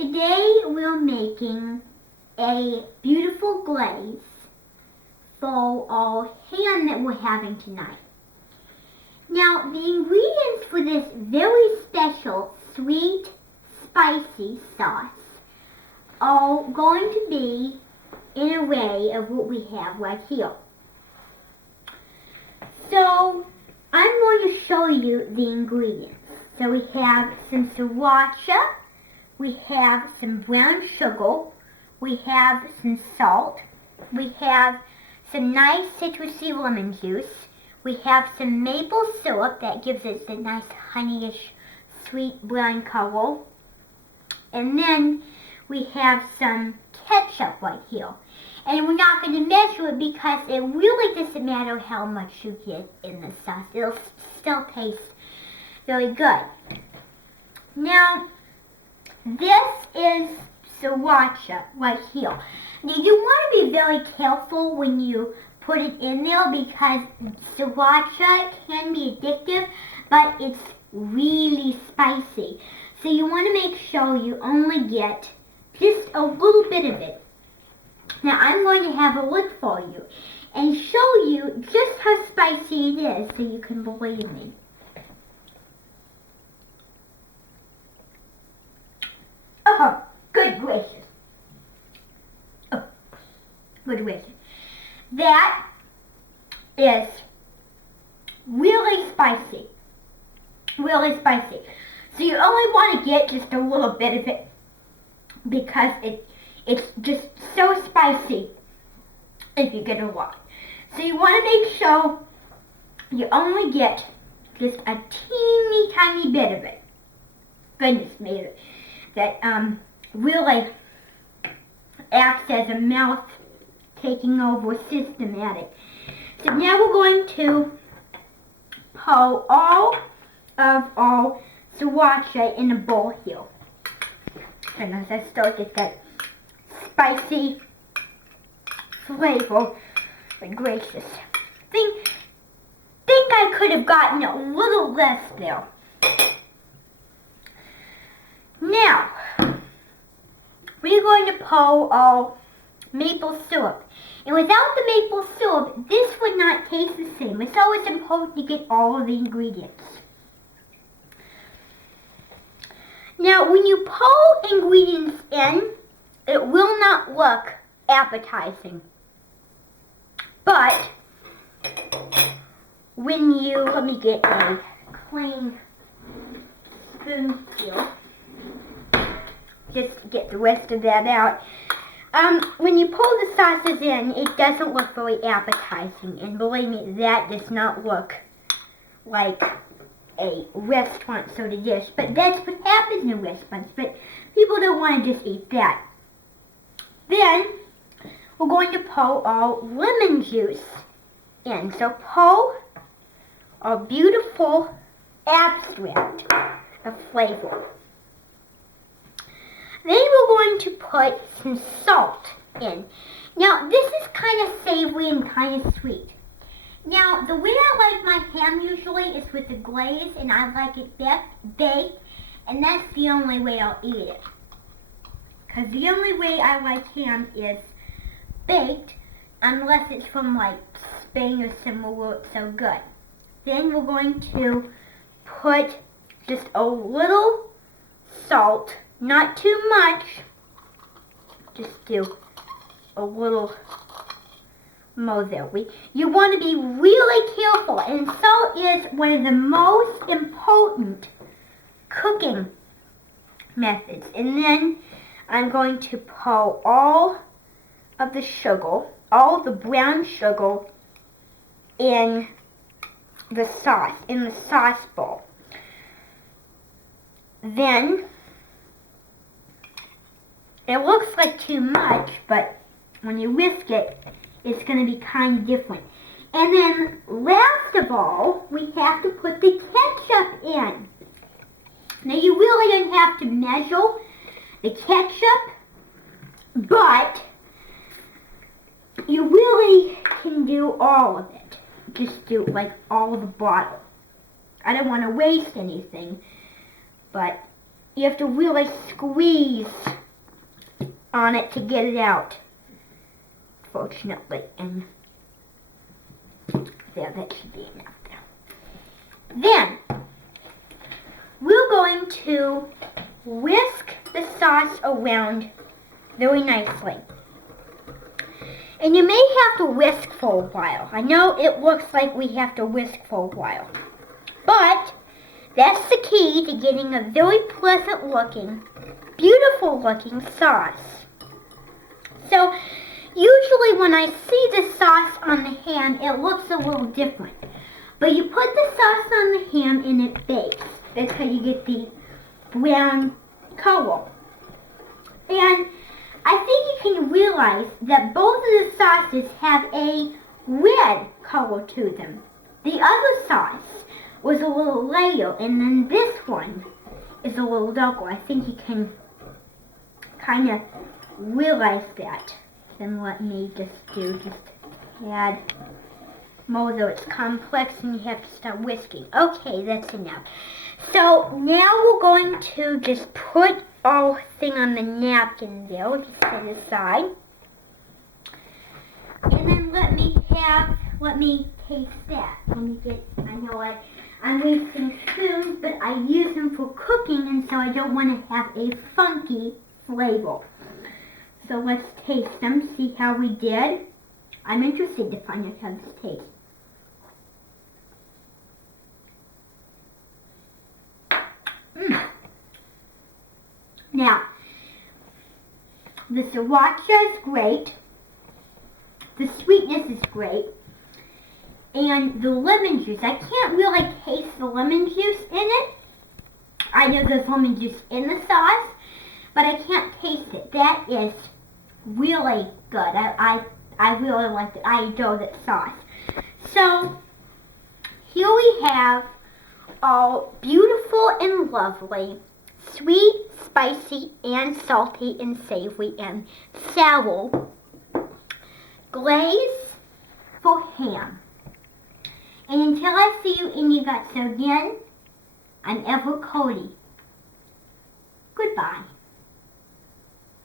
Today we're making a beautiful glaze for our ham that we're having tonight. Now the ingredients for this very special sweet spicy sauce are going to be an array of what we have right here. So I'm going to show you the ingredients. So we have some sriracha, we have some brown sugar, we have some salt, we have some nice citrusy lemon juice, we have some maple syrup that gives it a nice honeyish sweet brown color, and then we have some ketchup right here. And we're not going to measure it because it really doesn't matter how much you get in the sauce. It'll still taste very good. Now, this is sriracha right here. Now, you want to be very careful when you put it in there because sriracha can be addictive, but it's really spicy. So you want to make sure you only get just a little bit of it. Now I'm going to have a look for you and show you just how spicy it is so you can believe me. Oh, good gracious. Oh, good gracious. That is really spicy. Really spicy. So you only want to get just a little bit of it because it's just so spicy if you get a lot. So you want to make sure you only get just a teeny tiny bit of it. Goodness me, that really acts as a mouth taking over systematic. So now we're going to pour all of our sriracha in a bowl here. And as I still get that spicy flavor, but gracious. Think I could have gotten a little less there. Now, we're going to pour our maple syrup. And without the maple syrup, this would not taste the same. It's always important to get all of the ingredients. Now, when you pour ingredients in, it will not look appetizing. But when you, let me get a clean spoon here, just to get the rest of that out. When you pull the sauces in, it doesn't look very appetizing. And believe me, that does not look like a restaurant sort of dish. But that's what happens in restaurants. But people don't want to just eat that. Then we're going to pour our lemon juice in. So pour our beautiful abstract of flavor. Then we're going to put some salt in. Now this is kind of savory and kind of sweet. Now the way I like my ham usually is with the glaze, and I like it baked, and that's the only way I'll eat it. Because the only way I like ham is baked, unless it's from like Spain or somewhere where it's so good. Then we're going to put just a little salt, not too much, just do a little more there. You want to be really careful, and salt is one of the most important cooking methods. And then I'm going to pour all of the sugar, all of the brown sugar in the sauce, in the sauce bowl. Then, it looks like too much, but when you whisk it, it's going to be kind of different. And then, last of all, we have to put the ketchup in. Now, you really don't have to measure the ketchup, but you really can do all of it. Just do like all of the bottle. I don't want to waste anything, but You have to really squeeze on it to get it out, fortunately. And there, that should be enough there. Then, we're going to whisk the sauce around very nicely. And you may have to whisk for a while. I know it looks like we have to whisk for a while. But that's the key to getting a very pleasant looking, beautiful looking sauce. So usually when I see the sauce on the ham, it looks a little different. But you put the sauce on the ham and it bakes. That's how you get the brown color. And I think you can realize that both of the sauces have a red color to them. The other sauce was a little lighter, and then this one is a little darker. I think you can kind of realize that. Then let me just add more, though it's complex and you have to start whisking. Okay, that's enough. So now we're going to just put our thing on the napkin there. We'll just set it aside. And then let me taste that. I know I'm wasting spoons, but I use them for cooking, and so I don't want to have a funky flavor. So let's taste them, see how we did. I'm interested to find out how this tastes. Now, the sriracha is great. The sweetness is great. And the lemon juice, I can't really taste the lemon juice in it. I know there's lemon juice in the sauce, but I can't taste it. That is really good. I really like it. I adore that sauce. So, here we have all beautiful and lovely, sweet, spicy, and salty, and savory, and sour glaze for ham. And until I see you in your guts again, I'm Ever Cody. Goodbye.